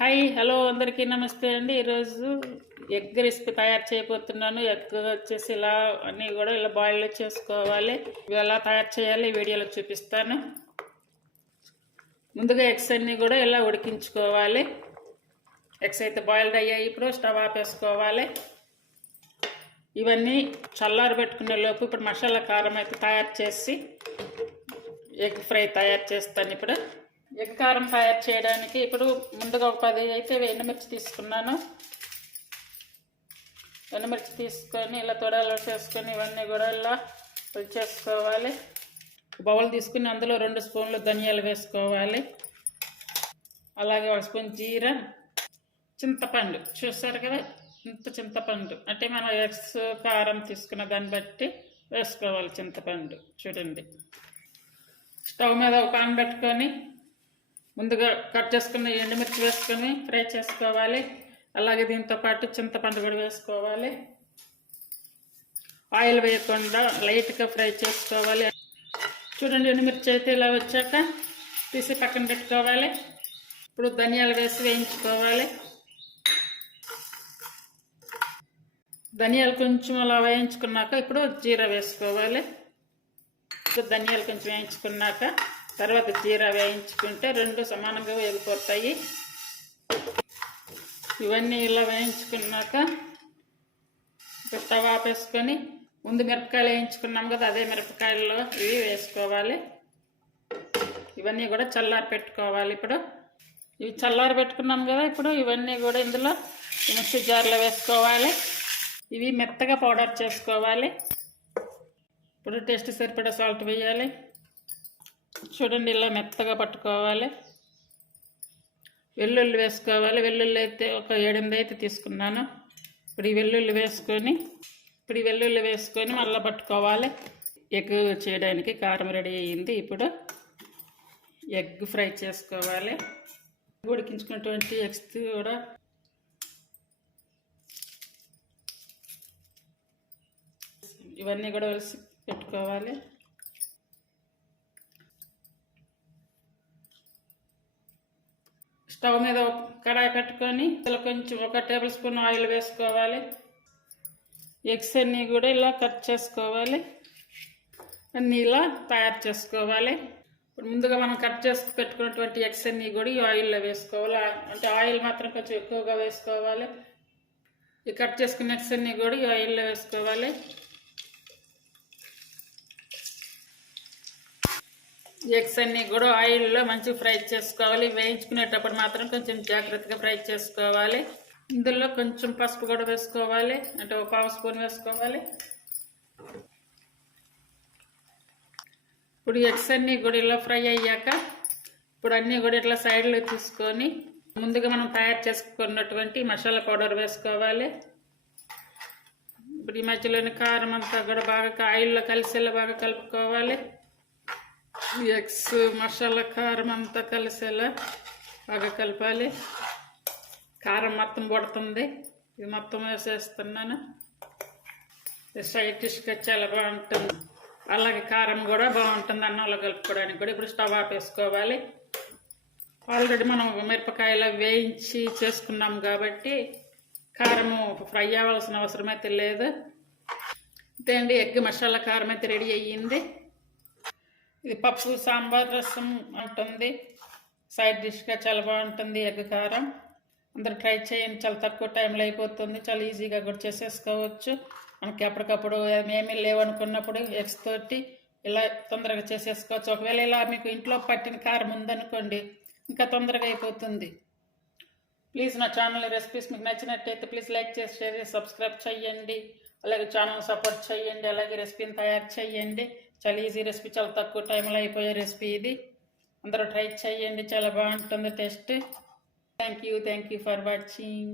Hi hello అందరికీ నమస్తే అండి. ఈరోజు ఎగ్ రెసిపీ తయారు చేయబోతున్నాను. ఎగ్ వచ్చేసి ఇలా అన్నీ కూడా ఇలా బాయిల్ చేసుకోవాలి. ఇవి ఎలా తయారు చేయాలి వీడియోలో చూపిస్తాను. ముందుగా ఎగ్స్ అన్నీ కూడా ఇలా ఉడికించుకోవాలి. ఎగ్స్ అయితే బాయిల్డ్ అయ్యాయి. ఇప్పుడు స్టవ్ ఆపేసుకోవాలి. ఇవన్నీ చల్లారి పెట్టుకునే లోపు ఇప్పుడు మసాలా కారం అయితే తయారు చేసి ఎగ్ ఫ్రై తయారు చేస్తాను. ఇప్పుడు ఎగ్ కారం తయారు చేయడానికి ఇప్పుడు ముందుగా ఒక 10 అయితే ఎండుమిర్చి తీసుకున్నాను. ఎండుమిర్చి తీసుకొని ఇలా తొడలు చేసుకొని ఇవన్నీ కూడా ఇలా చేసుకోవాలి. బౌల్ తీసుకుని అందులో 2 స్పూన్లు ధనియాలు వేసుకోవాలి. అలాగే 1 స్పూన్ జీరా, చింతపండు చూస్తారు కదా, ఇంత చింతపండు అంటే మనం ఎగ్స్ కారం తీసుకున్న దాన్ని బట్టి వేసుకోవాలి చింతపండు. చూడండి, స్టవ్ మీద ఒక పాన్ పెట్టుకొని ముందుగా కట్ చేసుకున్న ఎండుమిర్చి వేసుకొని ఫ్రై చేసుకోవాలి. అలాగే దీంతో పాటు చింతపండు కూడా వేసుకోవాలి. ఆయిల్ వేయకుండా లైట్గా ఫ్రై చేసుకోవాలి. చూడండి, ఎండుమిర్చి అయితే ఇలా వచ్చాక తీసి పక్కన పెట్టుకోవాలి. ఇప్పుడు ధనియాలు వేసి వేయించుకోవాలి. ధనియాలు కొంచెం అలా వేయించుకున్నాక ఇప్పుడు జీరా వేసుకోవాలి. ఇప్పుడు ధనియాలు కొంచెం వేయించుకున్నాక తర్వాత జీరా వేయించుకుంటే 2 సమానంగా వేగిపోతాయి. ఇవన్నీ ఇలా వేయించుకున్నాక స్టవ్ ఆపేసుకొని ముందు మిరపకాయలు వేయించుకున్నాం కదా, అదే మిరపకాయల్లో ఇవి వేసుకోవాలి. ఇవన్నీ కూడా చల్లారి పెట్టుకోవాలి. ఇప్పుడు ఇవి చల్లారి పెట్టుకున్నాం కదా, ఇప్పుడు ఇవన్నీ కూడా ఇందులో మిక్సీ జార్లో వేసుకోవాలి. ఇవి మెత్తగా పౌడర్ చేసుకోవాలి. ఇప్పుడు టేస్ట్ సరిపడా సాల్ట్ వేయాలి. చూడండి, ఇలా మెత్తగా పట్టుకోవాలి. వెల్లుల్లి వేసుకోవాలి. వెల్లుల్లి అయితే ఒక 7-8 అయితే తీసుకున్నాను. ఇప్పుడు ఈ వెల్లుల్లి వేసుకొని మళ్ళీ పట్టుకోవాలి. ఎగ్ చేయడానికి కారం రెడీ అయ్యింది. ఇప్పుడు ఎగ్ ఫ్రై చేసుకోవాలి. ఉడికించుకున్నటువంటి ఎగ్స్ కూడా ఇవన్నీ కూడా వేసి పెట్టుకోవాలి. స్టవ్ మీద కడాయి పెట్టుకొని ఇందులో కొంచెం 1 టేబుల్ స్పూన్ ఆయిల్ వేసుకోవాలి. ఎగ్స్ అన్నీ కూడా ఇలా కట్ చేసుకోవాలి. అన్నీ ఇలా తయారు చేసుకోవాలి. ఇప్పుడు ముందుగా మనం కట్ చేసి పెట్టుకున్నటువంటి ఎగ్స్ అన్నీ కూడా ఈ ఆయిల్లో వేసుకోవాలి. అంటే ఆయిల్ మాత్రం కొంచెం ఎక్కువగా వేసుకోవాలి. ఈ కట్ చేసుకున్న ఎగ్స్ అన్నీ కూడా ఈ ఆయిల్లో వేసుకోవాలి. ఎగ్స్ అన్నీ కూడా ఆయిల్లో మంచిగా ఫ్రై చేసుకోవాలి. వేయించుకునేటప్పుడు మాత్రం కొంచెం జాగ్రత్తగా ఫ్రై చేసుకోవాలి. ఇందులో కొంచెం పసుపు కూడా వేసుకోవాలి. అంటే 1/2 స్పూన్ వేసుకోవాలి. ఇప్పుడు ఎగ్స్ అన్నీ కూడా ఇలా ఫ్రై అయ్యాక ఇప్పుడు అన్నీ కూడా ఇట్లా సైడ్లో తీసుకొని ముందుగా మనం తయారు చేసుకున్నటువంటి మసాలా పౌడర్ వేసుకోవాలి. ఇప్పుడు ఈ మధ్యలోని కారం అంతా కూడా బాగా ఆయిల్లో కలిసేలా బాగా కలుపుకోవాలి. ఎగ్స్ మసాలా కారం అంతా కలిసేలా బాగా కలపాలి. కారం మొత్తం పడుతుంది. ఇది మొత్తం వేసేస్తున్నాను. సైడ్ డిష్గా చాలా బాగుంటుంది. అలాగే కారం కూడా బాగుంటుంది అన్నంలో కలుపుకోవడానికి కూడా. ఇప్పుడు స్టవ్ ఆపేసుకోవాలి. ఆల్రెడీ మనం మిరపకాయలు వేయించి చేసుకున్నాం కాబట్టి కారము ఫ్రై అవ్వాల్సిన అవసరం అయితే లేదు. అంతే అండి, ఎగ్ మసాలా కారం అయితే రెడీ అయ్యింది. ఇది పప్పు సాంబార్ రసం ఉంటుంది. సైడ్ డిష్గా చాలా బాగుంటుంది ఎగ్ కారం. అందరూ ట్రై చేయండి. చాలా తక్కువ టైంలో అయిపోతుంది. చాలా ఈజీగా కూడా చేసేసుకోవచ్చు. మనకి అప్పటికప్పుడు ఏమీ లేవనుకున్నప్పుడు ఎగ్స్ తోటి ఇలా తొందరగా చేసేసుకోవచ్చు. ఒకవేళ ఇలా మీకు ఇంట్లో పట్టిన కారం ఉందనుకోండి, ఇంకా తొందరగా అయిపోతుంది. ప్లీజ్ నా ఛానల్ రెసిపీస్ మీకు నచ్చినట్టయితే ప్లీజ్ లైక్ చేసి షేర్ చేసి సబ్స్క్రైబ్ చేయండి. అలాగే ఛానల్ సపోర్ట్ చేయండి. అలాగే రెసిపీని తయారు చేయండి. చాలా ఈజీ రెసిపీ, చాలా తక్కువ టైంలో అయిపోయే రెసిపీ ఇది. అందరూ ట్రై చేయండి, చాలా బాగుంటుంది taste. Thank you for watching.